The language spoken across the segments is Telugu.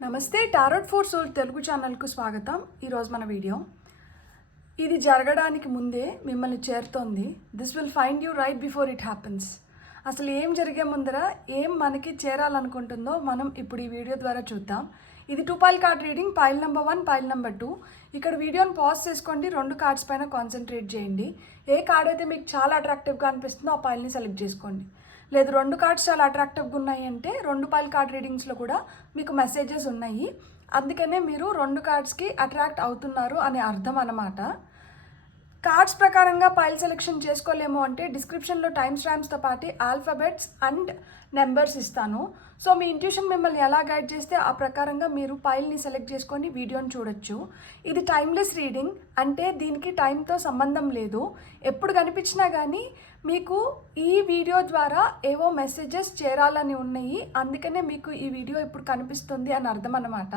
నమస్తే టారోట్ ఫోర్ సోల్ తెలుగు ఛానల్కు స్వాగతం. ఈరోజు మన వీడియో ఇది జరగడానికి ముందే మిమ్మల్ని చేరుతోంది. This will find you right before it happens. అసలు ఏం జరిగే ముందర ఏం మనకి చేరాలనుకుంటుందో మనం ఇప్పుడు ఈ వీడియో ద్వారా చూద్దాం. ఇది 2 pile card reading, pile number 1, pile number 2. ఇక్కడ వీడియోని పాజ్ చేసుకోండి, 2 కార్డ్స్ పైన కాన్సన్ట్రేట్ చేయండి. ఏ కార్డ్ అయితే మీకు చాలా అట్రాక్టివ్గా అనిపిస్తుందో ఆ పైల్ని సెలెక్ట్ చేసుకోండి. లేదు 2 కార్డ్స్ చాలా అట్రాక్టివ్గా ఉన్నాయి అంటే 2 పైల్ కార్డ్ రీడింగ్స్లో కూడా మీకు మెసేజెస్ ఉన్నాయి. అందుకనే మీరు 2 కార్డ్స్కి అట్రాక్ట్ అవుతున్నారు అనే అర్థం అన్నమాట. కార్డ్స్ ప్రకారంగా పైల్ సెలెక్షన్ చేసుకోలేము అంటే డిస్క్రిప్షన్లో టైమ్ స్టాంప్స్తో పాటు ఆల్ఫాబెట్స్ అండ్ నెంబర్స్ ఇస్తాను. సో మీ ఇంట్యూషన్ మిమ్మల్ని ఎలా గైడ్ చేస్తే ఆ ప్రకారంగా మీరు పైల్ని సెలెక్ట్ చేసుకొని వీడియోని చూడొచ్చు. ఇది టైమ్లెస్ రీడింగ్ అంటే దీనికి టైంతో సంబంధం లేదు. ఎప్పుడు కనిపించినా కానీ మీకు ఈ వీడియో ద్వారా ఏవో మెసేజెస్ చేరాలని ఉన్నాయి, అందుకనే మీకు ఈ వీడియో ఇప్పుడు కనిపిస్తుంది అని అర్థం అన్నమాట.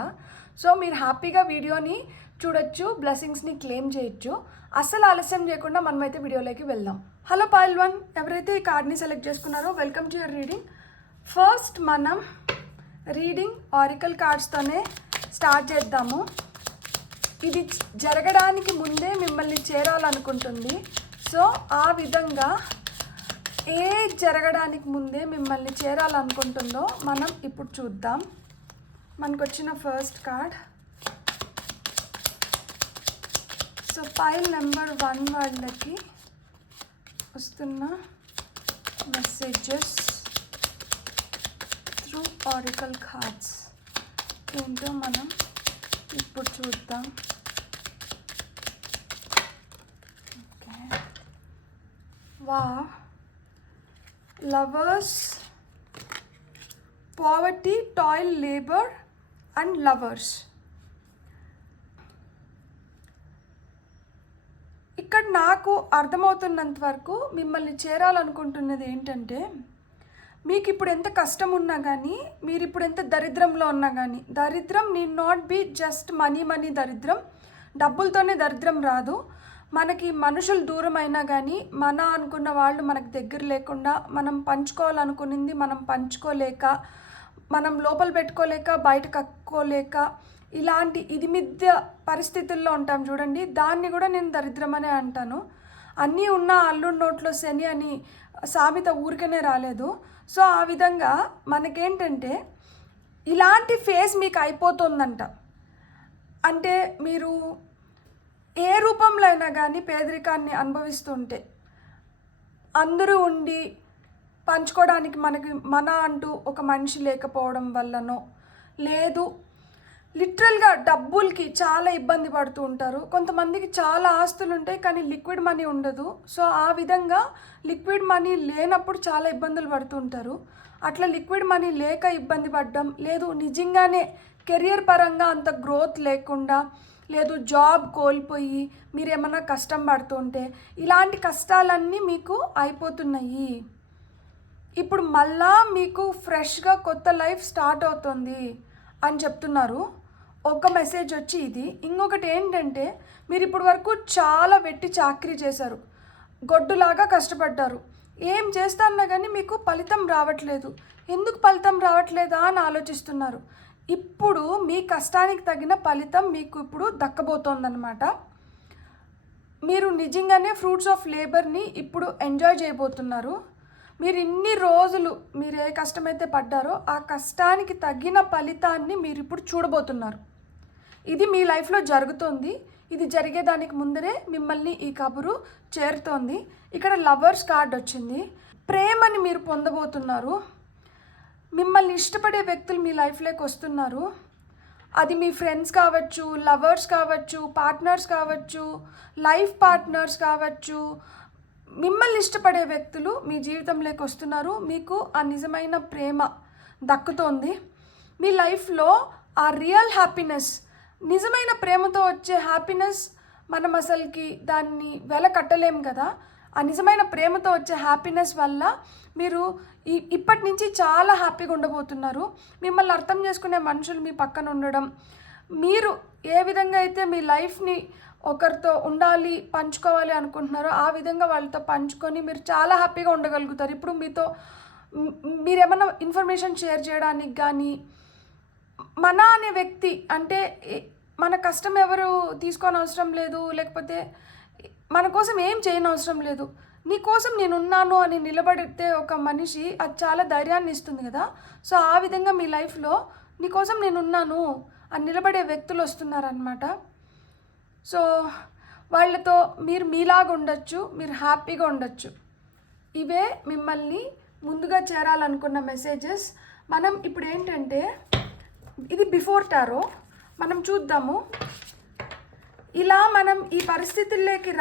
సో మీరు హ్యాపీగా వీడియోని చూడొచ్చు, బ్లెస్సింగ్స్ని క్లెయిమ్ చేయొచ్చు. అస్సలు ఆలస్యం చేయకుండా మనమైతే వీడియోలోకి వెళ్దాం. హలో పైల్ 1, ఎవరైతే ఈ కార్డ్ని సెలెక్ట్ చేసుకున్నారో welcome to your reading. First మనం రీడింగ్ ఆరికల్ కార్డ్స్తోనే స్టార్ట్ చేద్దాము. ఇది జరగడానికి ముందే మిమ్మల్ని చేరాలనుకుంటుంది. సో ఆ విధంగా జరగడానికి ముందే మిమ్మల్ని చేరాలనుకుంటుందో మనం ఇప్పుడు చూద్దాం. మనకు వచ్చిన first card. So pile number 1 వాళ్ళకి వస్తున్న మెసేజెస్ త్రూ ఆరికల్ కార్డ్స్ ఏంటో మనం ఇప్పుడు చూద్దాం. Okay, wow, lovers, poverty, toil, labour and lovers. ఇక్కడ నాకు అర్థమవుతున్నంత వరకు మిమ్మల్ని చేరాలనుకుంటున్నది ఏంటంటే, మీకు ఇప్పుడు ఎంత కష్టం ఉన్నా కానీ, మీరు ఇప్పుడు ఎంత దరిద్రంలో ఉన్నా కానీ, దరిద్రం need not be just money దరిద్రం. డబ్బులతోనే దరిద్రం రాదు. మనకి మనుషులు దూరం అయినా కానీ, మన అనుకున్న వాళ్ళు మనకు దగ్గర లేకుండా, మనం పంచుకోవాలనుకునింది మనం పంచుకోలేక, మనం లోపల పెట్టుకోలేక, బయట కక్కోలేక, ఇలాంటి ఇది మిథ్య పరిస్థితుల్లో ఉంటాం చూడండి, దాన్ని కూడా నేను దరిద్రం అనే అంటాను. అన్నీ ఉన్న అల్లుడి నోట్లో శని అని సామెత ఊరికనే రాలేదు. సో ఆ విధంగా మనకేంటంటే ఇలాంటి ఫేస్ మీకు అయిపోతుందంట. అంటే మీరు ఏ రూపంలో అయినా కానీ పేదరికాన్ని అనుభవిస్తుంటే, అందరూ ఉండి పంచుకోవడానికి మన అంటూ ఒక మనిషి లేకపోవడం వల్లనో, లేదు లిటరల్గా డబ్బులకి చాలా ఇబ్బంది పడుతూ ఉంటారు. కొంతమందికి చాలా ఆస్తులు ఉంటాయి కానీ లిక్విడ్ మనీ ఉండదు. సో ఆ విధంగా లిక్విడ్ మనీ లేనప్పుడు చాలా ఇబ్బందులు పడుతూ ఉంటారు. అట్లా లిక్విడ్ మనీ లేక ఇబ్బంది పడడం, లేదు నిజంగానే కెరియర్ పరంగా అంత గ్రోత్ లేకుండా, లేదు జాబ్ కోల్పోయి మీరు ఏమన్నా కష్టం పడుతుంటే, ఇలాంటి కష్టాలన్నీ మీకు అయిపోతున్నాయి. ఇప్పుడు మళ్ళా మీకు ఫ్రెష్గా కొత్త లైఫ్ స్టార్ట్ అవుతుంది అని చెప్తున్నారు. ఒక మెసేజ్ వచ్చి ఇది. ఇంకొకటి ఏంటంటే, మీరు ఇప్పటి వరకు చాలా వెట్టి చాకరీ చేశారు, గొడ్డులాగా కష్టపడ్డారు. ఏం చేస్తారన్నా కానీ మీకు ఫలితం రావట్లేదు. ఎందుకు ఫలితం రావట్లేదా అని ఆలోచిస్తున్నారు. ఇప్పుడు మీ కష్టానికి తగిన ఫలితం మీకు ఇప్పుడు దక్కబోతోందన్నమాట. మీరు నిజంగానే ఫ్రూట్స్ ఆఫ్ లేబర్ని ఇప్పుడు ఎంజాయ్ చేయబోతున్నారు. మీరు ఇన్ని రోజులు మీరు ఏ కష్టమైతే పడ్డారో ఆ కష్టానికి తగిన ఫలితాన్ని మీరు ఇప్పుడు చూడబోతున్నారు. ఇది మీ లైఫ్లో జరుగుతోంది. ఇది జరిగేదానికి ముందరే మిమ్మల్ని ఈ కబురు చేరుతోంది. ఇక్కడ లవర్స్ కార్డ్ వచ్చింది. ప్రేమని మీరు పొందబోతున్నారు. మిమ్మల్ని ఇష్టపడే వ్యక్తులు మీ లైఫ్లోకి వస్తున్నారు. అది మీ ఫ్రెండ్స్ కావచ్చు, లవర్స్ కావచ్చు, పార్ట్నర్స్ కావచ్చు, లైఫ్ పార్ట్నర్స్ కావచ్చు. మిమ్మల్ని ఇష్టపడే వ్యక్తులు మీ జీవితంలోకి వస్తున్నారు. మీకు ఆ నిజమైన ప్రేమ దక్కుతోంది. మీ లైఫ్లో ఆ రియల్ హ్యాపీనెస్, నిజమైన ప్రేమతో వచ్చే హ్యాపీనెస్ మనం అసలుకి దాన్ని వెల కట్టలేం కదా. ఆ నిజమైన ప్రేమతో వచ్చే హ్యాపీనెస్ వల్ల మీరు ఇప్పటి నుంచి చాలా హ్యాపీగా ఉండబోతున్నారు. మిమ్మల్ని అర్థం చేసుకునే మనుషులు మీ పక్కన ఉండడం, మీరు ఏ విధంగా అయితే మీ లైఫ్ని ఒకరితో ఉండాలి, పంచుకోవాలి అనుకుంటున్నారో ఆ విధంగా వాళ్ళతో పంచుకొని మీరు చాలా హ్యాపీగా ఉండగలుగుతారు. ఇప్పుడు మీతో మీరేమన్నా ఇన్ఫర్మేషన్ షేర్ చేయడానికి కానీ, మన అనే వ్యక్తి అంటే మన కష్టం ఎవరు తీసుకొని అవసరం లేదు, లేకపోతే మన కోసం ఏం చేయని అవసరం లేదు, నీ కోసం నేనున్నాను అని నిలబడితే ఒక మనిషి అది చాలా ధైర్యాన్ని ఇస్తుంది కదా. సో ఆ విధంగా మీ లైఫ్లో నీ కోసం నేనున్నాను అని నిలబడే వ్యక్తులు వస్తున్నారనమాట. సో వాళ్ళతో మీరు మీలాగా ఉండొచ్చు, మీరు హ్యాపీగా ఉండొచ్చు. ఇవే మిమ్మల్ని ముందుగా చేరాలనుకున్న మెసేజెస్. మనం ఇప్పుడు ఏంటంటే ఇది బిఫోర్ టారో, మనం చూద్దాము ఇలా మనం ఈ పరిస్థితుల్లోకి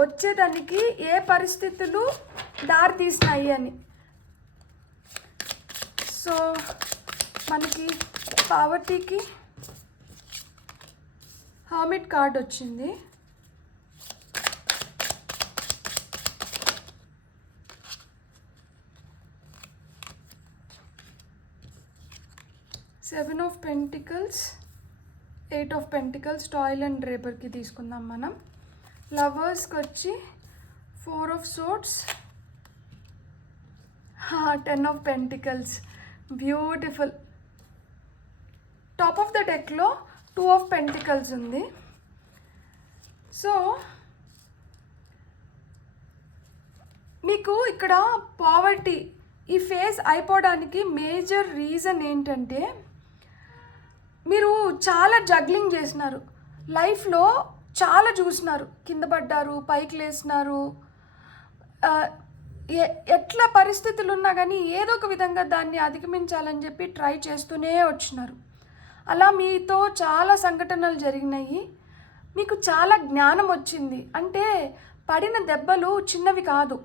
వచ్చేదానికి ఏ పరిస్థితులు దారి తీసినాయి అని. సో మనకి పావర్టీకి హర్మిట్ కార్డ్ వచ్చింది. Seven of pentacles, eight of pentacles, toil and డ్రేపర్కి తీసుకుందాం మనం. లవర్స్కి వచ్చి four of swords, ten of pentacles. Beautiful. Top of the డెక్లో టూ ఆఫ్ పెంటికల్స్ ఉంది. సో మీకు ఇక్కడ పావర్టీ ఈ ఫేజ్ అయిపోవడానికి మేజర్ రీజన్ ఏంటంటే మీరు చాలా జగ్లింగ్ చేసినారు లైఫ్లో, చాలా చూసినారు, కింద పడ్డారు, పైకి లేసినారు, ఎట్లా పరిస్థితులు ఉన్నా కానీ ఏదో ఒక విధంగా దాన్ని అధిగమించాలని చెప్పి ట్రై చేస్తూనే వచ్చినారు. అలా మీతో చాలా సంఘటనలు జరిగినాయి, మీకు చాలా జ్ఞానం వచ్చింది. అంటే పడిన దెబ్బలు చిన్నవి కాదు,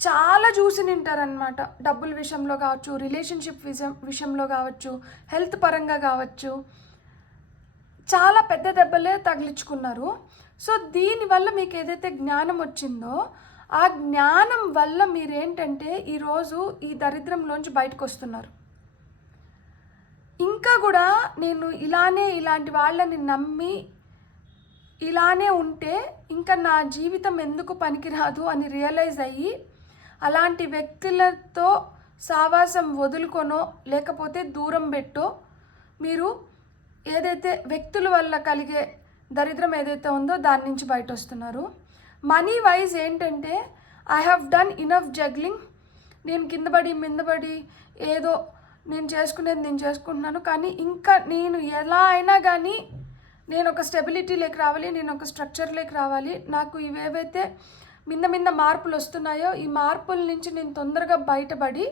చాలా చూసి నింటారనమాట. డబ్బుల విషయంలో కావచ్చు, రిలేషన్షిప్ విషయంలో కావచ్చు, హెల్త్ పరంగా కావచ్చు, చాలా పెద్ద దెబ్బలే తగిలించుకున్నారు. సో దీనివల్ల మీకు ఏదైతే జ్ఞానం వచ్చిందో ఆ జ్ఞానం వల్ల మీరేంటంటే ఈరోజు ఈ దరిద్రంలోంచి బయటకు వస్తున్నారు. ఇంకా కూడా నేను ఇలాంటి వాళ్ళని నమ్మి ఇలానే ఉంటే ఇంకా నా జీవితం ఎందుకు పనికిరాదు అని రియలైజ్ అయ్యి అలాంటి వ్యక్తులతో సావాసం వదులుకొనో లేకపోతే దూరం పెట్టో మీరు ఏదైతే వ్యక్తుల వల్ల కలిగే దరిద్రం ఏదైతే ఉందో దాని నుంచి బయట వస్తున్నారు. మనీ వైజ్ ఏంటంటే I have done enough juggling, నేను కిందపడి మిందపడి ఏదో నేను చేసుకునేది నేను చేసుకుంటున్నాను, కానీ ఇంకా నేను ఎలా అయినా కానీ నేను ఒక స్టెబిలిటీలోకి రావాలి, నేను ఒక స్ట్రక్చర్లోకి రావాలి. నాకు ఇవేవైతే మింద మార్పులు వస్తున్నాయో ఈ మార్పుల నుంచి నేను తొందరగా బయటపడి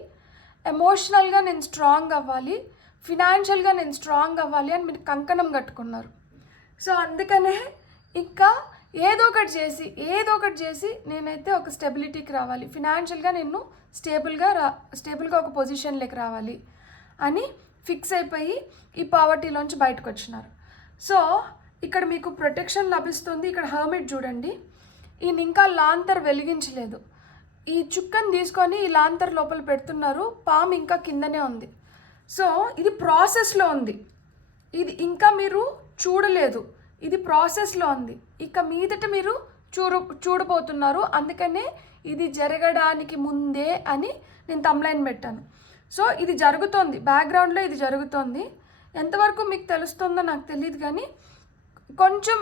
ఎమోషనల్గా నేను స్ట్రాంగ్ అవ్వాలి, ఫినాన్షియల్గా నేను స్ట్రాంగ్ అవ్వాలి అని మీరు కంకణం కట్టుకున్నారు. సో అందుకనే ఇంకా ఏదో ఒకటి చేసి నేనైతే ఒక స్టెబిలిటీకి రావాలి, ఫినాన్షియల్గా నేను స్టేబుల్గా ఒక పొజిషన్లోకి రావాలి అని ఫిక్స్ అయిపోయి ఈ పావర్టీలోంచి బయటకు వచ్చినారు. సో ఇక్కడ మీకు ప్రొటెక్షన్ లభిస్తుంది. ఇక్కడ హర్మిట్ చూడండి, ఈయన ఇంకా లాంతర్ వెలిగించలేదు, ఈ చుక్కను తీసుకొని ఈ లాంతర్ లోపల పెడుతున్నారు, పాము ఇంకా కిందనే ఉంది. సో ఇది ప్రాసెస్లో ఉంది, ఇది ఇంకా మీరు చూడలేదు, ఇది ప్రాసెస్లో ఉంది, ఇక మీదట మీరు చూడబోతున్నారు. అందుకనే ఇది జరగడానికి ముందే అని నేను తమ్లైన్ పెట్టాను. సో ఇది జరుగుతోంది, బ్యాక్గ్రౌండ్లో ఇది జరుగుతోంది. ఎంతవరకు మీకు తెలుస్తుందో నాకు తెలియదు, కానీ కొంచెం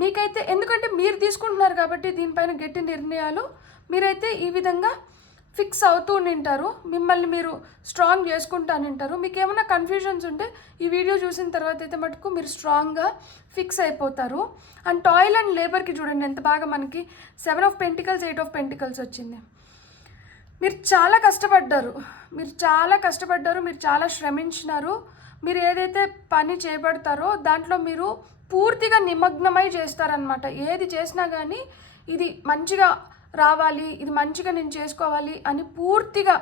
మీకైతే, ఎందుకంటే మీరు తీసుకుంటున్నారు కాబట్టి దీనిపైన గట్టి నిర్ణయాలు, మీరైతే ఈ విధంగా ఫిక్స్ అవుతూ నింటారు, మిమ్మల్ని మీరు స్ట్రాంగ్ చేసుకుంటానంటారు. మీకు ఏమైనా కన్ఫ్యూజన్స్ ఉంటే ఈ వీడియో చూసిన తర్వాత అయితే మటుకు మీరు స్ట్రాంగ్గా ఫిక్స్ అయిపోతారు. అండ్ టాయిల్ అండ్ లేబర్కి చూడండి ఎంత బాగా మనకి 7 ఆఫ్ పెంటికల్స్ 8 ఆఫ్ పెంటికల్స్ వచ్చింది. మీరు చాలా కష్టపడ్డారు, మీరు చాలా శ్రమించినారు. మీరు ఏదైతే పని చేయబడతారో దాంట్లో మీరు పూర్తిగా నిమగ్నమై చేస్తారనమాట. ఏది చేసినా కానీ ఇది మంచిగా రావాలి, ఇది మంచిగా నేను చేసుకోవాలి అని పూర్తిగా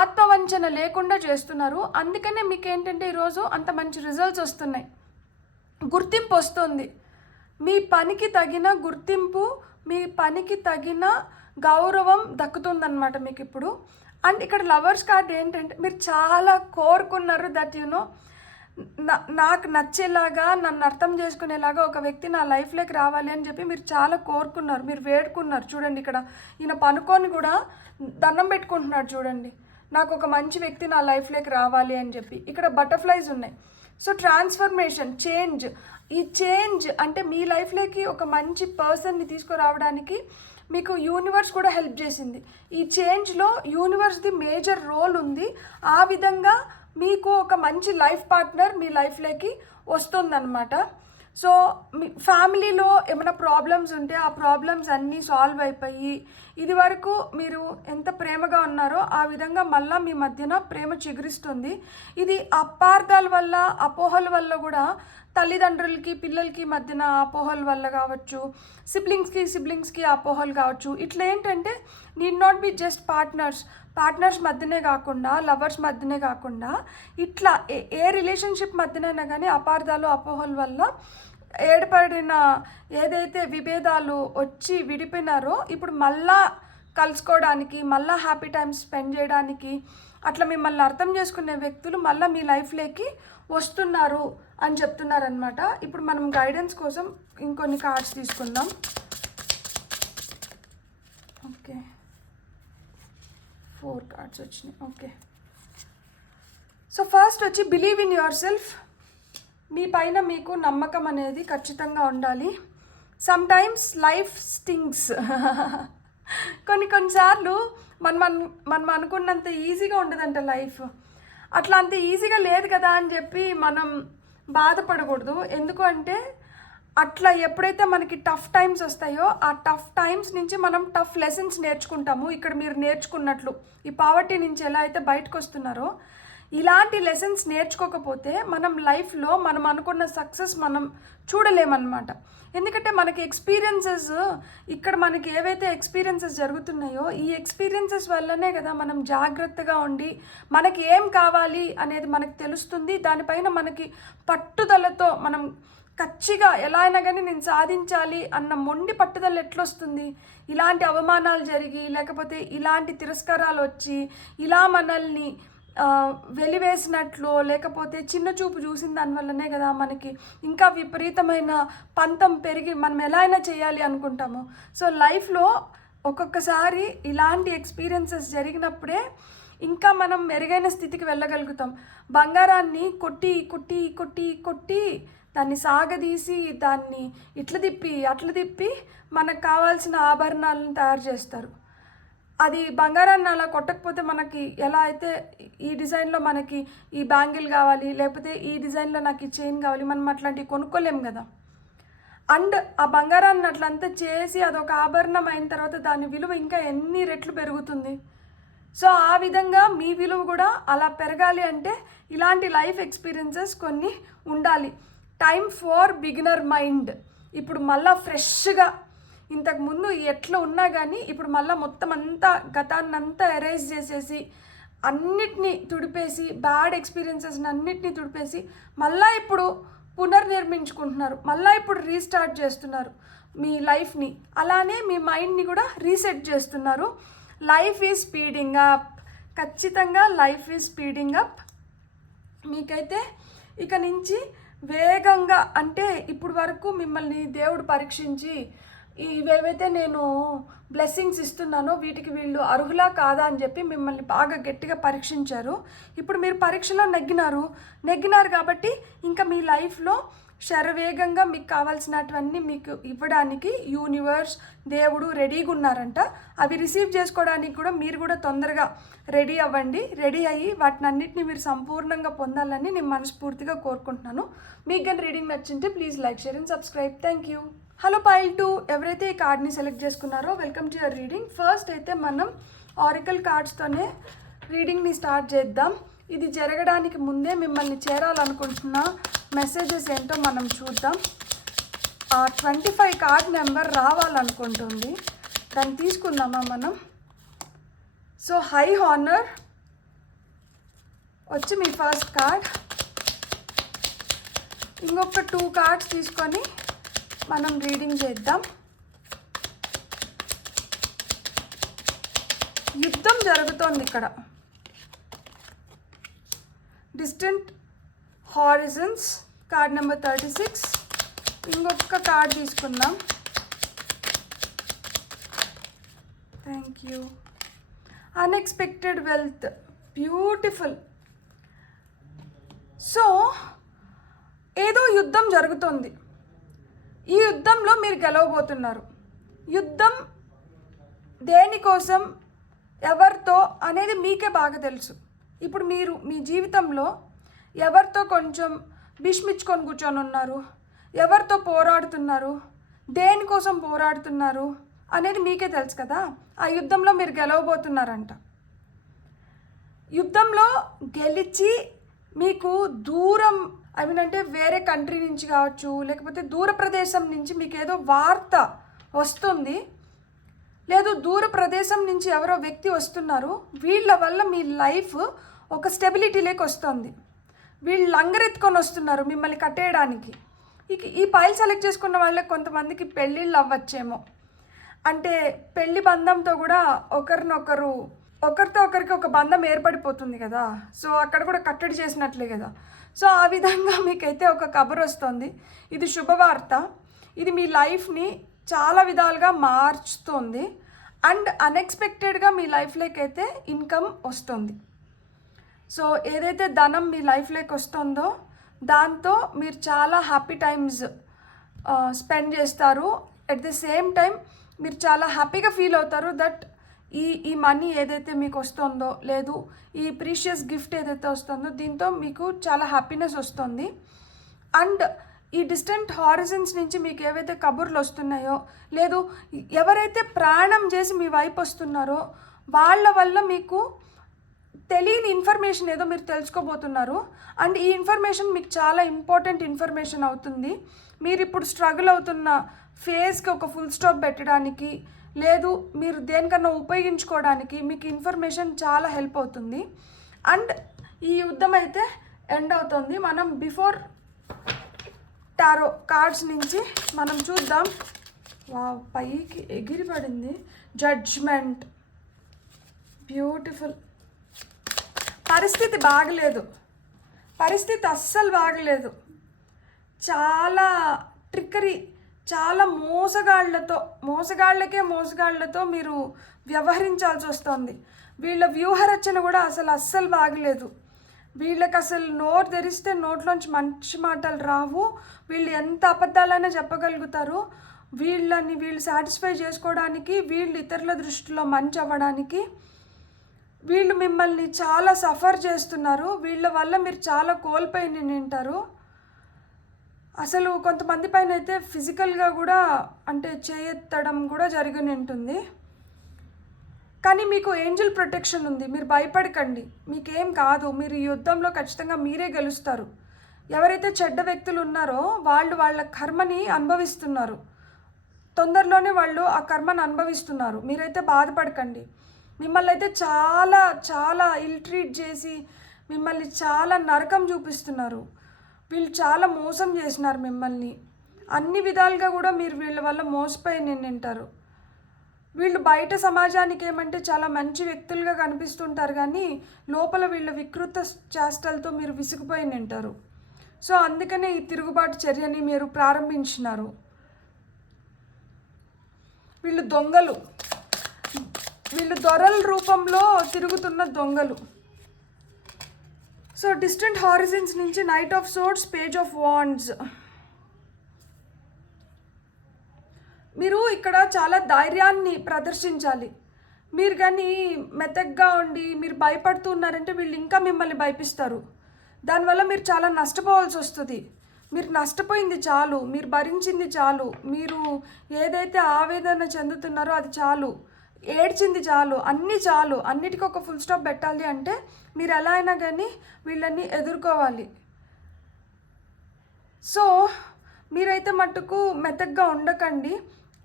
ఆత్మవంచన లేకుండా చేస్తున్నారు. అందుకనే మీకు ఏంటంటే ఈరోజు అంత మంచి రిజల్ట్స్ వస్తున్నాయి, గుర్తింపు వస్తుంది, మీ పనికి తగిన గుర్తింపు, మీ పనికి తగిన గౌరవం దక్కుతుందన్నమాట మీకు ఇప్పుడు. అండ్ ఇక్కడ లవర్స్ కార్డ్ ఏంటంటే మీరు చాలా కోరుకున్నారు దట్ నాకు నచ్చేలాగా, నన్ను అర్థం చేసుకునేలాగా ఒక వ్యక్తి నా లైఫ్లోకి రావాలి అని చెప్పి మీరు చాలా కోరుకున్నారు, మీరు వేడుకున్నారు. చూడండి ఇక్కడ ఈయన పనుకొని కూడా దండం పెట్టుకుంటున్నాడు చూడండి, నాకు ఒక మంచి వ్యక్తి నా లైఫ్లోకి రావాలి అని చెప్పి. ఇక్కడ బటర్ఫ్లైస్ ఉన్నాయి. So transformation, change. ఈ చేంజ్ అంటే మీ లైఫ్లోకి ఒక మంచి పర్సన్ని తీసుకురావడానికి మీకు యూనివర్స్ కూడా హెల్ప్ చేసింది. ఈ చేంజ్లో యూనివర్స్ది మేజర్ రోల్ ఉంది. ఆ విధంగా మీకు ఒక మంచి లైఫ్ పార్ట్నర్ మీ లైఫ్లోకి వస్తుందన్నమాట. సో మీ ఫ్యామిలీలో ఏమైనా ప్రాబ్లమ్స్ ఉంటే ఆ ప్రాబ్లమ్స్ అన్నీ సాల్వ్ అయిపోయి ఇది వరకు మీరు ఎంత ప్రేమగా ఉన్నారో ఆ విధంగా మళ్ళీ మీ మధ్యన ప్రేమ చిగురిస్తుంది. ఇది అపార్థాల వల్ల, అపోహల వల్ల కూడా, తల్లిదండ్రులకి పిల్లలకి మధ్యన అపోహల వల్ల కావచ్చు, సిబ్లింగ్స్కి అపోహలు కావచ్చు. ఇట్లా ఏంటంటే need not be just partners మధ్యనే కాకుండా, లవర్స్ మధ్యనే కాకుండా, ఇట్లా ఏ రిలేషన్షిప్ మధ్యనైనా కానీ అపార్థాలు, అపోహల వల్ల ఏర్పడిన ఏదైతే విభేదాలు వచ్చి విడిపోయినారో ఇప్పుడు మళ్ళా కలుసుకోవడానికి, మళ్ళీ హ్యాపీ టైం స్పెండ్ చేయడానికి, అట్లా మిమ్మల్ని అర్థం చేసుకునే వ్యక్తులు మళ్ళీ మీ లైఫ్లోకి వస్తున్నారు అని చెప్తున్నారనమాట. ఇప్పుడు మనం గైడెన్స్ కోసం ఇంకొన్ని కార్డ్స్ తీసుకుందాం. ఓకే, 4 కార్డ్స్ వచ్చినాయి. ఓకే, సో ఫస్ట్ వచ్చి బిలీవ్ ఇన్ యువర్ సెల్ఫ్. మీ పైన మీకు నమ్మకం అనేది ఖచ్చితంగా ఉండాలి. Sometimes life stings. కొన్నిసార్లు మనం అనుకున్నంత ఈజీగా ఉండదంట లైఫ్. అట్లా అంత ఈజీగా లేదు కదా అని చెప్పి మనం బాధపడకూడదు. ఎందుకు అంటే అట్లా ఎప్పుడైతే మనకి టఫ్ టైమ్స్ వస్తాయో ఆ టఫ్ టైమ్స్ నుంచి మనం టఫ్ లెసన్స్ నేర్చుకుంటాము. ఇక్కడ మీరు నేర్చుకున్నట్లు ఈ పావర్టీ నుంచి ఎలా అయితే బయటకు వస్తున్నారో ఇలాంటి లెసన్స్ నేర్చుకోకపోతే మనం లైఫ్లో మనం అనుకున్న సక్సెస్ మనం చూడలేమన్నమాట. ఎందుకంటే మనకి ఎక్స్పీరియన్సెస్, ఇక్కడ మనకి ఏవైతే ఎక్స్పీరియన్సెస్ జరుగుతున్నాయో ఈ ఎక్స్పీరియన్సెస్ వల్లనే కదా మనం జాగ్రత్తగా ఉండి మనకి ఏం కావాలి అనేది మనకు తెలుస్తుంది. దానిపైన మనకి పట్టుదలతో మనం ఖచ్చితంగా ఎలా అయినా కానీ నేను సాధించాలి అన్న మొండి పట్టుదల ఎట్లొస్తుంది? ఇలాంటి అవమానాలు జరిగి, లేకపోతే ఇలాంటి తిరస్కారాలు వచ్చి, ఇలా మనల్ని వెలివేసినట్లు, లేకపోతే చిన్న చూపు చూసిన దానివల్లనే కదా మనకి ఇంకా విపరీతమైన పంతం పెరిగి మనం ఎలా అయినా చేయాలి అనుకుంటాము. సో లైఫ్లో ఒక్కొక్కసారి ఇలాంటి ఎక్స్పీరియన్సెస్ జరిగినప్పుడే ఇంకా మనం మెరుగైన స్థితికి వెళ్ళగలుగుతాం. బంగారాన్ని కొట్టి కొట్టి కొట్టి కొట్టి దాన్ని సాగదీసి దాన్ని ఇట్లా తిప్పి అట్లా తిప్పి మనకు కావాల్సిన ఆభరణాలను తయారు చేస్తారు. అది బంగారాన్ని అలా కొట్టకపోతే మనకి ఎలా అయితే ఈ డిజైన్లో మనకి ఈ బ్యాంగిల్ కావాలి, లేకపోతే ఈ డిజైన్లో నాకు ఈ చైన్ కావాలి, మనం అట్లాంటివి కొనుక్కోలేము కదా. అండ్ ఆ బంగారాన్ని అట్లంతా చేసి అదొక ఆభరణం అయిన తర్వాత దాని విలువ ఇంకా ఎన్ని రెట్లు పెరుగుతుంది. సో ఆ విధంగా మీ విలువ కూడా అలా పెరగాలి అంటే ఇలాంటి లైఫ్ ఎక్స్పీరియన్సెస్ కొన్ని ఉండాలి. Time for beginner mind. ఇప్పుడు మళ్ళీ ఫ్రెష్గా ఇంతకుముందు ఎట్లా ఉన్నా కానీ ఇప్పుడు మళ్ళీ మొత్తం అంతా గతాన్నంతా ఎరేజ్ చేసేసి అన్నిటినీ తుడిపేసి, బ్యాడ్ ఎక్స్పీరియన్సెస్ని అన్నిటినీ తుడిపేసి మళ్ళీ ఇప్పుడు పునర్నిర్మించుకుంటున్నారు. మళ్ళీ ఇప్పుడు రీస్టార్ట్ చేస్తున్నారు మీ లైఫ్ని. అలానే మీ మైండ్ని కూడా రీసెట్ చేస్తున్నారు. Life is speeding up. ఖచ్చితంగా లైఫ్ ఈజ్ స్పీడింగ్ అప్. మీకైతే ఇక నుంచి వేగంగా, అంటే ఇప్పుడు వరకు మిమ్మల్ని దేవుడు పరీక్షించి ఇవేవైతే నేను బ్లెస్సింగ్స్ ఇస్తున్నానో వీటికి వీళ్ళు అర్హులా కాదా అని చెప్పి మిమ్మల్ని బాగా గట్టిగా పరీక్షించారు. ఇప్పుడు మీరు పరీక్షలో నెగ్గినారు కాబట్టి ఇంకా మీ లైఫ్లో శరవేగంగా మీకు కావాల్సినటువన్నీ మీకు ఇవ్వడానికి యూనివర్స్, దేవుడు రెడీగా ఉన్నారంట. అవి రిసీవ్ చేసుకోవడానికి కూడా మీరు కూడా తొందరగా రెడీ అవ్వండి. రెడీ అయ్యి వాటిని అన్నిటిని మీరు సంపూర్ణంగా పొందాలని నేను మనస్ఫూర్తిగా కోరుకుంటున్నాను. మీకు కానీ రీడింగ్ నచ్చింటే please like, share and subscribe. Thank you. Hello pile 2, ఎవరైతే ఈ కార్డ్ని సెలెక్ట్ చేసుకున్నారో welcome to your reading. First అయితే మనం ఆరికల్ కార్డ్స్తోనే రీడింగ్ని స్టార్ట్ చేద్దాం. ఇది జరగడానికి ముందే మిమ్మల్ని చేరాలనుకుంటున్న మెసేజెస్ ఏంటో మనం చూద్దాం. ఆ 25 కార్డ్ నెంబర్ రావాలనుకుంటుంది, దాన్ని తీసుకుందామా మనం. సో హై హానర్ వచ్చి మీ ఫస్ట్ కార్డ్. ఇంకొక 2 కార్డ్స్ తీసుకొని మనం రీడింగ్ చేద్దాం. యుద్ధం జరుగుతోంది ఇక్కడ. Distant horizons card number 36. ఇంకొక కార్డ్ తీసుకుందాం. Thank you. Unexpected wealth beautiful. So ఏదో యుద్ధం జరుగుతుంది, ఈ యుద్ధంలో మీరు గెలవబోతున్నారు. యుద్ధం దేనికోసం, ఎవరితో అనేది మీకే బాగా తెలుసు. ఇప్పుడు మీరు మీ జీవితంలో ఎవరితో కొంచెం భీష్మించుకొని కూర్చొని ఉన్నారు, ఎవరితో పోరాడుతున్నారు, దేనికోసం పోరాడుతున్నారు అనేది మీకే తెలుసు కదా. ఆ యుద్ధంలో మీరు గెలవబోతున్నారంట. యుద్ధంలో గెలిచి మీకు దూరం అంటే వేరే కంట్రీ నుంచి కావచ్చు, లేకపోతే దూర ప్రదేశం నుంచి మీకు ఏదో వార్త వస్తుంది, లేదు దూర ప్రదేశం నుంచి ఎవరో వ్యక్తి వస్తున్నారు, వీళ్ళ వల్ల మీ లైఫ్ ఒక స్టెబిలిటీలోకి వస్తుంది. వీళ్ళు లంగరెత్తుకొని వస్తున్నారు మిమ్మల్ని కట్టేయడానికి. ఈ పైల్ సెలెక్ట్ చేసుకున్న వాళ్ళకి కొంతమందికి పెళ్ళిళ్ళు అవ్వచ్చేమో, అంటే పెళ్లి బంధంతో కూడా ఒకరితో ఒకరికి ఒక బంధం ఏర్పడిపోతుంది కదా. సో అక్కడ కూడా కట్టడి చేసినట్లే కదా. సో ఆ విధంగా మీకైతే ఒక కబురు వస్తుంది. ఇది శుభవార్త. ఇది మీ లైఫ్ని చాలా విధాలుగా మార్చుతుంది అండ్ అన్ఎక్స్పెక్టెడ్గా మీ లైఫ్లోకి అయితే ఇన్కమ్ వస్తుంది. సో ఏదైతే ధనం మీ లైఫ్లోకి వస్తుందో దాంతో మీరు చాలా హ్యాపీ టైమ్స్ స్పెండ్ చేస్తారు. ఎట్ ది సేమ్ టైం మీరు చాలా హ్యాపీగా ఫీల్ అవుతారు దట్ ఈ మనీ ఏదైతే మీకు వస్తుందో, లేదు ఈ ప్రీషియస్ గిఫ్ట్ ఏదైతే వస్తుందో దీంతో మీకు చాలా హ్యాపీనెస్ వస్తుంది. అండ్ ఈ డిస్టెంట్ హారిజన్స్ నుంచి మీకు ఏవైతే కబుర్లు వస్తున్నాయో, లేదు ఎవరైతే ప్రాణం చేసి మీ వైపు వస్తున్నారో వాళ్ళ వల్ల మీకు తెలియని ఇన్ఫర్మేషన్ ఏదో మీరు తెలుసుకోబోతున్నారు. అండ్ ఈ ఇన్ఫర్మేషన్ మీకు చాలా ఇంపార్టెంట్ ఇన్ఫర్మేషన్ అవుతుంది. మీరు ఇప్పుడు స్ట్రగుల్ అవుతున్న ఫేస్కి ఒక ఫుల్ స్టాప్ పెట్టడానికి, లేదు మీరు దేనికన్నా ఉపయోగించుకోవడానికి మీకు ఇన్ఫర్మేషన్ చాలా హెల్ప్ అవుతుంది. అండ్ ఈ యుద్ధం అయితే ఎండ్ అవుతుంది. మనం బిఫోర్ టారో కార్డ్స్ నుంచి మనం చూద్దాం. పైకి ఎగిరిపడింది జడ్జ్మెంట్. బ్యూటిఫుల్. పరిస్థితి బాగలేదు, పరిస్థితి అస్సలు బాగలేదు. చాలా ట్రిక్కరీ, చాలా మోసగాళ్ళతో మీరు వ్యవహరించాల్సి వస్తుంది. వీళ్ళ వ్యూహరచన కూడా అస్సలు బాగలేదు. వీళ్ళకి అసలు నోరు తెరిస్తే నోట్లోంచి మంచి మాటలు రావు. వీళ్ళు ఎంత అబద్ధాలైనా చెప్పగలుగుతారు. వీళ్ళు సాటిస్ఫై చేసుకోవడానికి, వీళ్ళు ఇతరుల దృష్టిలో మంచి అవ్వడానికి వీళ్ళు మిమ్మల్ని చాలా సఫర్ చేస్తున్నారు. వీళ్ళ వల్ల మీరు చాలా కోల్పోయి నింటారు. అసలు కొంతమంది పైన అయితే ఫిజికల్గా కూడా అంటే చేయెత్తడం కూడా జరిగి ఉంటుంది. కానీ మీకు ఏంజల్ ప్రొటెక్షన్ ఉంది, మీరు భయపడకండి, మీకేం కాదు. మీరు ఈ యుద్ధంలో ఖచ్చితంగా మీరే గెలుస్తారు. ఎవరైతే చెడ్డ వ్యక్తులు ఉన్నారో వాళ్ళ కర్మని అనుభవిస్తున్నారు. తొందరలోనే వాళ్ళు ఆ కర్మను అనుభవిస్తున్నారు. మీరైతే బాధపడకండి. మిమ్మల్ని అయితే చాలా ఇల్ ట్రీట్ చేసి మిమ్మల్ని చాలా నరకం చూపిస్తున్నారు. వీళ్ళు చాలా మోసం చేసినారు మిమ్మల్ని. అన్ని విధాలుగా కూడా మీరు వీళ్ళ వల్ల మోసపోయి నింటారు. వీళ్ళు బయట సమాజానికి ఏమంటే చాలా మంచి వ్యక్తులుగా కనిపిస్తుంటారు, కానీ లోపల వీళ్ళ వికృత చేష్టలతో మీరు విసిగిపోయి నింటారు. సో అందుకనే ఈ తిరుగుబాటు చర్యని మీరు ప్రారంభించినారు. వీళ్ళు దొంగలు, వీళ్ళు దొరల రూపంలో తిరుగుతున్న దొంగలు. సో డిస్టెంట్ హారిజన్స్ నుంచి knight of swords, page of wands. మీరు ఇక్కడ చాలా ధైర్యాన్ని ప్రదర్శించాలి. మీరు కానీ మెత్తగ్గా ఉండి మీరు భయపడుతూ ఉన్నారంటే వీళ్ళు ఇంకా మిమ్మల్ని భయపిస్తారు. దానివల్ల మీరు చాలా నష్టపోవాల్సి వస్తుంది. మీరు నష్టపోయింది చాలు, మీరు భరించింది చాలు, మీరు ఏదైతే ఆవేదన చెందుతున్నారో అది చాలు, ఏడ్చింది చాలు, అన్నీ చాలు. అన్నిటికీ ఒక ఫుల్ స్టాప్ పెట్టాలి అంటే మీరు ఎలా అయినా కానీ వీళ్ళని ఎదుర్కోవాలి. సో మీరైతే మట్టుకు మెత్తగ్గా ఉండకండి.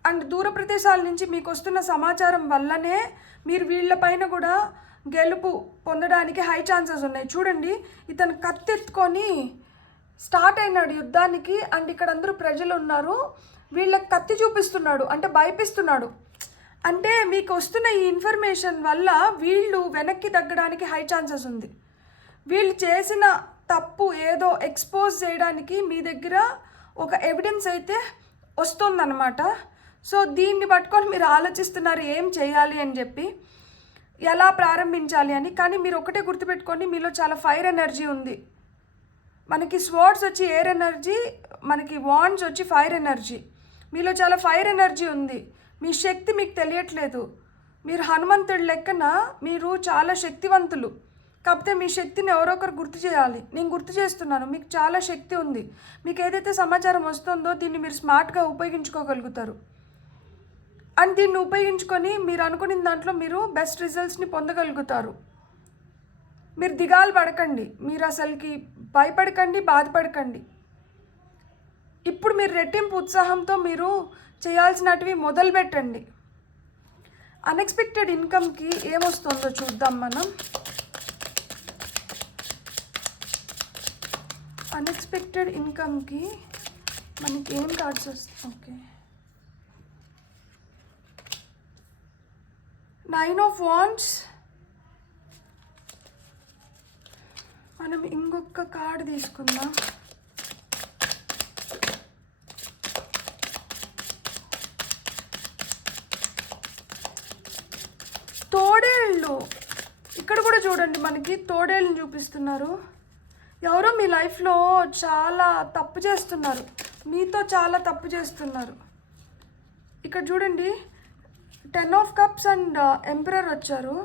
అండ్ దూర ప్రదేశాల నుంచి మీకు వస్తున్న సమాచారం వల్లనే మీరు వీళ్ళపైన కూడా గెలుపు పొందడానికి హై ఛాన్సెస్ ఉన్నాయి. చూడండి, ఇతను కత్తెత్తుకొని స్టార్ట్ అయినాడు యుద్ధానికి. అండ్ ఇక్కడ అందరూ ప్రజలు ఉన్నారు, వీళ్ళకి కత్తి చూపిస్తున్నాడు, అంటే భయపిస్తున్నాడు. అంటే మీకు వస్తున్న ఈ ఇన్ఫర్మేషన్ వల్ల వీళ్ళు వెనక్కి తగ్గడానికి హై ఛాన్సెస్ ఉంది. వీళ్ళు చేసిన తప్పు ఏదో ఎక్స్పోజ్ చేయడానికి మీ దగ్గర ఒక ఎవిడెన్స్ అయితే వస్తుందన్నమాట. సో దీన్ని పట్టుకొని మీరు ఆలోచిస్తున్నారు ఏం చేయాలి అని చెప్పి. ఎలా ప్రారంభించాలి అని. కానీ మీరు ఒకటే గుర్తుపెట్టుకోండి, మీలో చాలా ఫైర్ ఎనర్జీ ఉంది. మనకి స్వర్డ్స్ వచ్చి ఎయిర్ ఎనర్జీ, మనకి వాండ్స్ వచ్చి ఫైర్ ఎనర్జీ. మీలో చాలా ఫైర్ ఎనర్జీ ఉంది. మీ శక్తి మీకు తెలియట్లేదు. మీరు హనుమంతుడి లెక్కన మీరు చాలా శక్తివంతులు. కాకపోతే మీ శక్తిని ఎవరో ఒకరు గుర్తు చేయాలి. నేను గుర్తు చేస్తున్నాను, మీకు చాలా శక్తి ఉంది. మీకు ఏదైతే సమాచారం వస్తుందో దీన్ని మీరు స్మార్ట్గా ఉపయోగించుకోగలుగుతారు. అండ్ దీన్ని ఉపయోగించుకొని మీరు అనుకున్న దాంట్లో మీరు బెస్ట్ రిజల్ట్స్ని పొందగలుగుతారు. మీరు దిగాలు పడకండి, మీరు అసలుకి భయపడకండి, బాధపడకండి. ఇప్పుడు మీరు రెట్టింపు ఉత్సాహంతో మీరు చేయాల్సినటివి మొదలు పెట్టండి. అన్ఎక్స్పెక్టెడ్ ఇన్కమ్కి ఏమొస్తుందో చూద్దాం మనం. అన్ఎక్స్పెక్టెడ్ ఇన్కమ్కి మనకి ఏం కార్డ్స్ వస్తాయి? Okay, 9 of Wands. మనం ఇంకొక కార్డు తీసుకుందాం. తోడేళ్ళు. ఇక్కడ కూడా చూడండి, మనకి తోడేళ్ళని చూపిస్తున్నారు. ఎవరో మీ లైఫ్లో చాలా తప్పు చేస్తున్నారు, మీతో చాలా తప్పు చేస్తున్నారు. ఇక్కడ చూడండి, 10 of Cups అండ్ ఎంపరర్ వచ్చారు.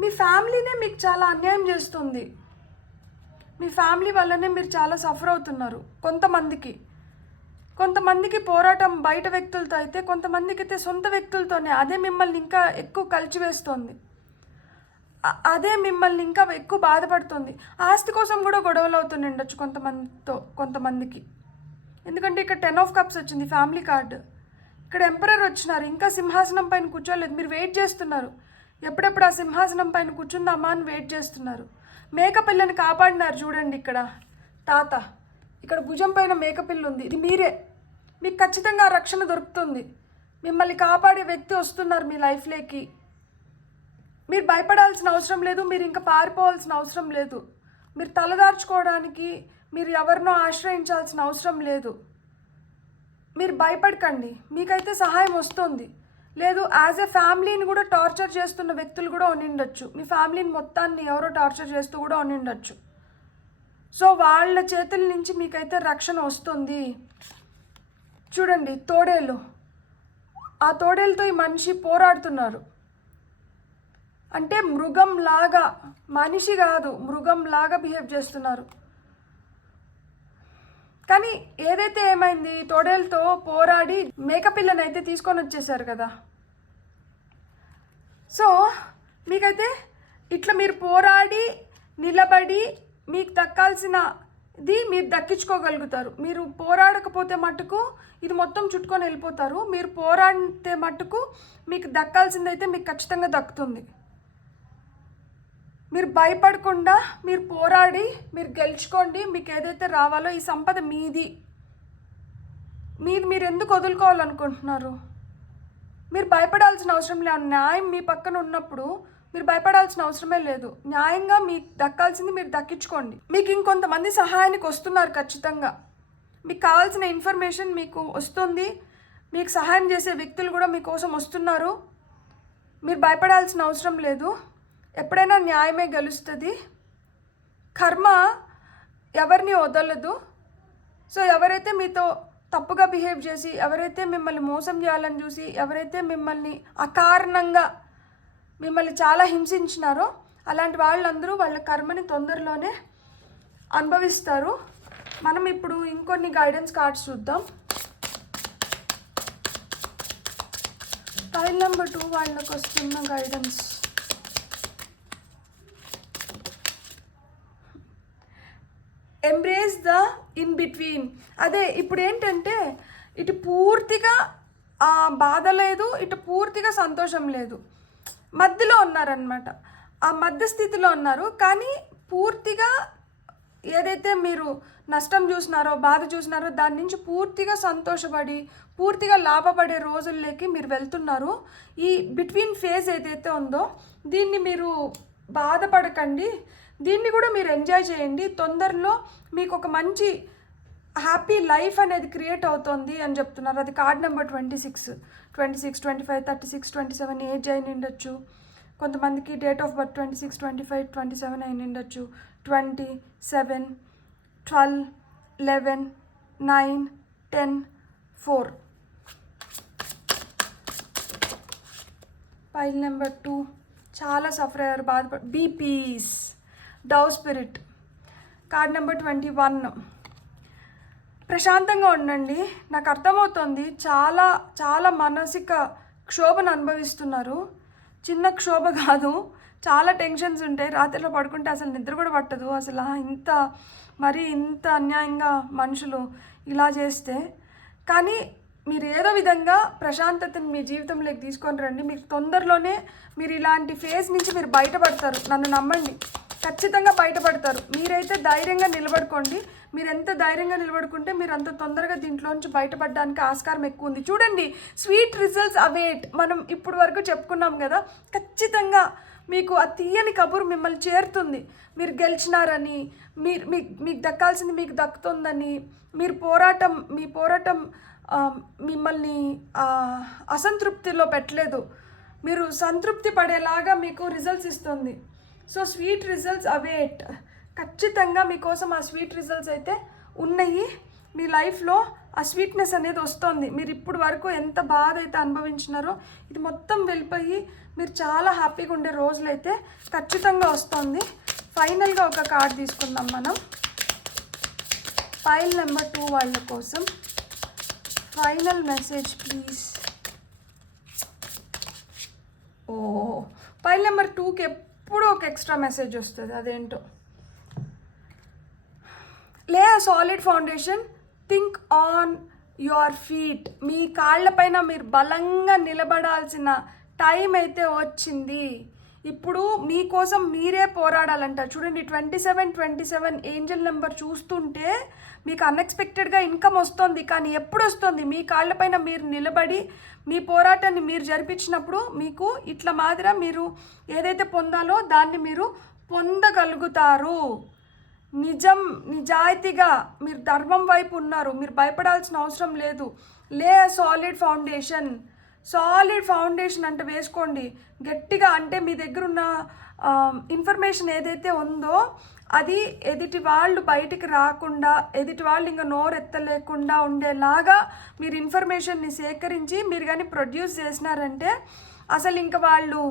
మీ ఫ్యామిలీనే మీకు చాలా అన్యాయం చేస్తుంది. మీ ఫ్యామిలీ వల్లనే మీరు చాలా సఫర్ అవుతున్నారు. కొంతమందికి పోరాటం బయట వ్యక్తులతో అయితే, కొంతమందికి అయితే సొంత వ్యక్తులతోనే. అదే మిమ్మల్ని ఇంకా ఎక్కువ కలిచివేస్తుంది, అదే మిమ్మల్ని ఇంకా ఎక్కువ బాధపడుతుంది. ఆస్తి కోసం కూడా గొడవలు అవుతుండొచ్చు కొంతమందికి. ఎందుకంటే ఇక్కడ 10 of Cups వచ్చింది, ఫ్యామిలీ కార్డు. ఇక్కడ ఎంపరర్ వచ్చినారు, ఇంకా సింహాసనం పైన కూర్చోలేదు. మీరు వెయిట్ చేస్తున్నారు, ఎప్పుడెప్పుడు ఆ సింహాసనం పైన కూర్చుందామా అని వెయిట్ చేస్తున్నారు. మేకపిల్లని కాపాడినారు చూడండి. ఇక్కడ తాత, ఇక్కడ భుజం పైన మేకపిల్ల ఉంది, ఇది మీరే. మీకు ఖచ్చితంగా రక్షణ దొరుకుతుంది. మిమ్మల్ని కాపాడే వ్యక్తి వస్తున్నారు మీ లైఫ్లోకి. మీరు భయపడాల్సిన అవసరం లేదు, మీరు ఇంకా పారిపోవాల్సిన అవసరం లేదు. మీరు తలదార్చుకోవడానికి మీరు ఎవరినో ఆశ్రయించాల్సిన అవసరం లేదు. మీరు భయపడకండి, మీకైతే సహాయం వస్తుంది. లేదు, యాజ్ ఎ ఫ్యామిలీని కూడా టార్చర్ చేస్తున్న వ్యక్తులు కూడా ఉండిండొచ్చు. మీ ఫ్యామిలీని మొత్తాన్ని ఎవరో టార్చర్ చేస్తూ కూడా ఉండిండొచ్చు. సో వాళ్ళ చేతుల నుంచి మీకైతే రక్షణ వస్తుంది. చూడండి, తోడేళ్ళు. ఆ తోడేళ్ళతో ఈ మనిషి పోరాడుతున్నారు. అంటే మృగంలాగా, మనిషి కాదు, మృగంలాగా బిహేవ్ చేస్తున్నారు. కానీ ఏదైతే ఏమైంది, తోడేలతో పోరాడి మేకపిల్లని అయితే తీసుకొని వచ్చేసారు కదా. సో మీకైతే ఇట్లా మీరు పోరాడి నిలబడి మీకు దక్కాల్సినది మీరు దక్కించుకోగలుగుతారు. మీరు పోరాడకపోతే మట్టుకు ఇది మొత్తం చుట్టుకొని వెళ్ళిపోతారు. మీరు పోరాడితే మట్టుకు మీకు దక్కాల్సిందైతే మీకు ఖచ్చితంగా దక్కుతుంది. మీరు భయపడకుండా మీరు పోరాడి మీరు గెలుచుకోండి. మీకు ఏదైతే రావాలో ఈ సంపద మీది. మీరు ఎందుకు వదులుకోవాలనుకుంటున్నారు? మీరు భయపడాల్సిన అవసరం లేదు. న్యాయం మీ పక్కన ఉన్నప్పుడు మీరు భయపడాల్సిన అవసరమే లేదు. న్యాయంగా మీకు దక్కాల్సింది మీరు దక్కించుకోండి. మీకు ఇంకొంతమంది సహాయానికి వస్తున్నారు ఖచ్చితంగా. మీకు కావాల్సిన ఇన్ఫర్మేషన్ మీకు వస్తుంది. మీకు సహాయం చేసే వ్యక్తులు కూడా మీకోసం వస్తున్నారు. మీరు భయపడాల్సిన అవసరం లేదు. ఎప్పుడైనా న్యాయమే గెలుస్తుంది. కర్మ ఎవరిని వదలదు. సో ఎవరైతే మీతో తప్పుగా బిహేవ్ చేసి, ఎవరైతే మిమ్మల్ని మోసం చేయాలని చూసి, ఎవరైతే మిమ్మల్ని అకారణంగా మిమ్మల్ని చాలా హింసించినారో అలాంటి వాళ్ళందరూ వాళ్ళ కర్మని తొందరలోనే అనుభవిస్తారు. మనం ఇప్పుడు ఇంకొన్ని గైడెన్స్ కార్డ్స్ చూద్దాం. ఫైల్ నెంబర్ 2 వాళ్ళకి వస్తున్న guidance. Embrace the in between. అదే ఇప్పుడు ఏంటంటే ఇటు పూర్తిగా బాధ లేదు, ఇటు పూర్తిగా సంతోషం లేదు, మధ్యలో ఉన్నారనమాట. ఆ మధ్య స్థితిలో ఉన్నారు. కానీ పూర్తిగా ఏదైతే మీరు నష్టం చూసినారో, బాధ చూసినారో దాని నుంచి పూర్తిగా సంతోషపడి పూర్తిగా లాభపడే రోజుల్లోకి మీరు వెళ్తున్నారు. ఈ బిట్వీన్ ఫేజ్ ఏదైతే ఉందో దీన్ని మీరు బాధపడకండి, దీన్ని కూడా మీరు ఎంజాయ్ చేయండి. తొందరలో మీకు ఒక మంచి హ్యాపీ లైఫ్ అనేది క్రియేట్ అవుతుంది అని చెప్తున్నారు. అది కార్డ్ నెంబర్ 26, 25, 36, 27 ఏజ్ అయిన ఉండొచ్చు. కొంతమందికి డేట్ ఆఫ్ బర్త్ 26, 25, 27 అయిన ఉండొచ్చు. 27, 12, 11, 9, 10, 4. ఫైల్ నెంబర్ 2 చాలా సఫర్ అయ్యారు, బాధపడి be peace. Dove spirit card number 21 ప్రశాంతంగా ఉండండి. నాకు అర్థమవుతుంది చాలా చాలా మానసిక క్షోభను అనుభవిస్తున్నారు. చిన్న క్షోభ కాదు, చాలా టెన్షన్స్ ఉంటాయి. రాత్రిలో పడుకుంటే అసలు నిద్ర కూడా పట్టదు. అసలు ఇంత అన్యాయంగా మనుషులు ఇలా చేస్తే. కానీ మీరు ఏదో విధంగా ప్రశాంతతని మీ జీవితంలోకి తీసుకొని రండి. మీకు తొందరలోనే మీరు ఇలాంటి ఫేజ్ నుంచి మీరు బయటపడతారు. నన్ను నమ్మండి, ఖచ్చితంగా బయటపడతారు. మీరైతే ధైర్యంగా నిలబడుకోండి. మీరు ఎంత ధైర్యంగా నిలబడుకుంటే మీరు అంత తొందరగా దీంట్లోంచి బయటపడడానికి ఆస్కారం ఎక్కువ ఉంది. చూడండి, స్వీట్ రిజల్ట్స్ అవేట్. మనం ఇప్పుడు వరకు చెప్పుకున్నాం కదా, ఖచ్చితంగా మీకు ఆ తీయని కబురు మిమ్మల్ని చేరుతుంది. మీరు గెలిచినారని, మీకు దక్కాల్సింది మీకు దక్కుతుందని, మీ పోరాటం మిమ్మల్ని అసంతృప్తిలో పెట్టలేదు. మీరు సంతృప్తి పడేలాగా మీకు రిజల్ట్స్ ఇస్తుంది. So sweet results await. ఖచ్చితంగా మీకోసం ఆ స్వీట్ రిజల్ట్స్ అయితే ఉన్నాయి. మీ లైఫ్లో ఆ స్వీట్నెస్ అనేది వస్తుంది. మీరు ఇప్పుడు వరకు ఎంత బాధ అయితే అనుభవించినారో ఇది మొత్తం వెళ్ళిపోయి మీరు చాలా హ్యాపీగా ఉండే రోజులైతే ఖచ్చితంగా వస్తుంది. ఫైనల్గా ఒక కార్డ్ తీసుకుందాం మనం. ఫైల్ నెంబర్ 2 వాళ్ళ కోసం final message please. Pile number 2కి ఎప్పుడూ ఒక ఎక్స్ట్రా మెసేజ్ వస్తుంది, అదేంటో. Lay a solid foundation, think on your feet. మీ కాళ్ళపైన మీరు బలంగా నిలబడాల్సిన టైం అయితే వచ్చింది. ఇప్పుడు మీకోసం మీరే పోరాడాలంట. చూడండి, 27 ఏంజల్ నెంబర్ చూస్తుంటే మీకు అన్ఎక్స్పెక్టెడ్గా ఇన్కమ్ వస్తుంది. కానీ ఎప్పుడు వస్తుంది? మీ కాళ్ళపైన మీరు నిలబడి మీ పోరాటాన్ని మీరు జరిపించినప్పుడు మీకు ఇట్లా మాదిరి మీరు ఏదైతే పొందాలో దాన్ని మీరు పొందగలుగుతారు. నిజాయితీగా మీరు ధర్మం వైపు ఉన్నారు. మీరు భయపడాల్సిన అవసరం లేదు. లే సాలిడ్ ఫౌండేషన్ అంటే వేసుకోండి గట్టిగా. అంటే మీ దగ్గర ఉన్న ఇన్ఫర్మేషన్ ఏదైతే ఉందో అది ఎదుటి వాళ్ళు బయటికి రాకుండా, ఎదుటి వాళ్ళు ఇంకా నోరెత్తలేకుండా ఉండేలాగా మీరు ఇన్ఫర్మేషన్ని సేకరించి మీరు కానీ ప్రొడ్యూస్ చేసినారంటే అసలు ఇంకా వాళ్ళు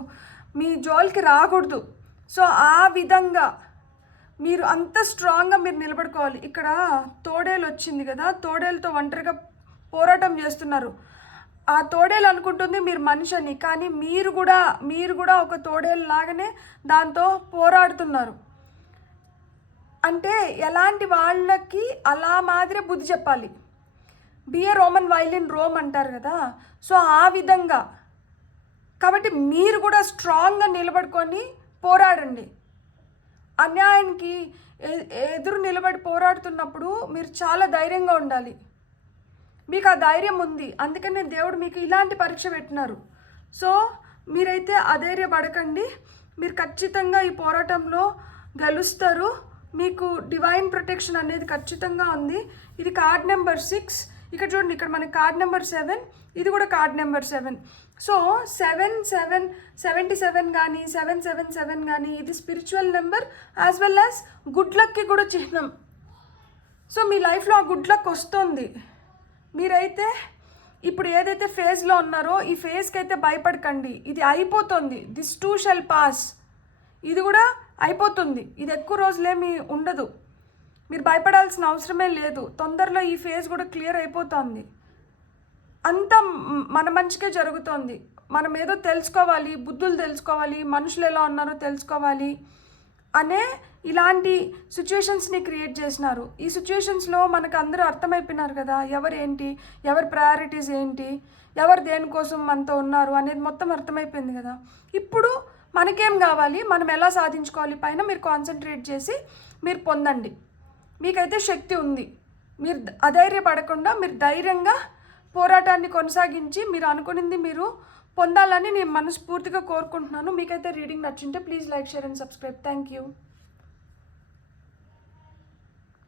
మీ జోలికి రాకూడదు. సో ఆ విధంగా మీరు అంత స్ట్రాంగ్గా మీరు నిలబడుకోవాలి. ఇక్కడ తోడేలు వచ్చింది కదా, తోడేలతో ఒంటరిగా పోరాటం చేస్తున్నారు. ఆ తోడేలు అనుకుంటుంది మీరు మనిషి అని, కానీ మీరు కూడా ఒక తోడేలు లాగానే దాంతో పోరాడుతున్నారు. అంటే ఎలాంటి వాళ్ళకి అలా మాదిరే బుద్ధి చెప్పాలి. బిఏ రోమన్ వైలిన్ రోమ్ అంటారు కదా, సో ఆ విధంగా. కాబట్టి మీరు కూడా స్ట్రాంగ్గా నిలబడుకొని పోరాడండి. అన్యాయానికి ఎదురు నిలబడి పోరాడుతున్నప్పుడు మీరు చాలా ధైర్యంగా ఉండాలి. మీకు ఆ ధైర్యం ఉంది, అందుకనే దేవుడు మీకు ఇలాంటి పరీక్ష పెట్టినారు. సో మీరైతే అధైర్యపడకండి. మీరు ఖచ్చితంగా ఈ పోరాటంలో గెలుస్తారు. మీకు డివైన్ ప్రొటెక్షన్ అనేది ఖచ్చితంగా ఉంది. ఇది కార్డ్ నెంబర్ 6. ఇక్కడ చూడండి, ఇక్కడ మనకి కార్డ్ నెంబర్ 7, ఇది కూడా కార్డ్ నెంబర్ 7. సో 77 కానీ 777 కానీ ఇది spiritual number as well as good lucky కూడా చిహ్నం. సో మీ లైఫ్లో ఆ గుడ్ లక్ వస్తుంది. మీరైతే ఇప్పుడు ఏదైతే ఫేజ్లో ఉన్నారో ఈ ఫేజ్కి అయితే భయపడకండి. ఇది అయిపోతుంది. This two shell pass. ఇది కూడా అయిపోతుంది. ఇది ఎక్కువ రోజులేమీ ఉండదు. మీరు భయపడాల్సిన అవసరమే లేదు. తొందరలో ఈ ఫేజ్ కూడా క్లియర్ అయిపోతుంది. అంతా మన మంచిగా జరుగుతోంది. మనం ఏదో తెలుసుకోవాలి, బుద్ధులు తెలుసుకోవాలి, మనుషులు ఎలా ఉన్నారో తెలుసుకోవాలి అనే ఇలాంటి సిచ్యువేషన్స్ని క్రియేట్ చేసినారు. ఈ సిచ్యువేషన్స్లో మనకు అందరూ అర్థమైపోయినారు కదా, ఎవరేంటి, ఎవరి ప్రయారిటీస్ ఏంటి, ఎవరు దేనికోసం మనతో ఉన్నారు అనేది మొత్తం అర్థమైపోయింది కదా. ఇప్పుడు మనకేం కావాలి, మనం ఎలా సాధించుకోవాలి పైన మీరు కాన్సన్ట్రేట్ చేసి మీరు పొందండి. మీకైతే శక్తి ఉంది. మీరు అధైర్యపడకుండా మీరు ధైర్యంగా పోరాటాన్ని కొనసాగించి మీరు అనుకునింది మీరు పొందాలని నేను మనస్ఫూర్తిగా కోరుకుంటున్నాను. మీకైతే రీడింగ్ నచ్చింటే please like, share and subscribe. Thank you.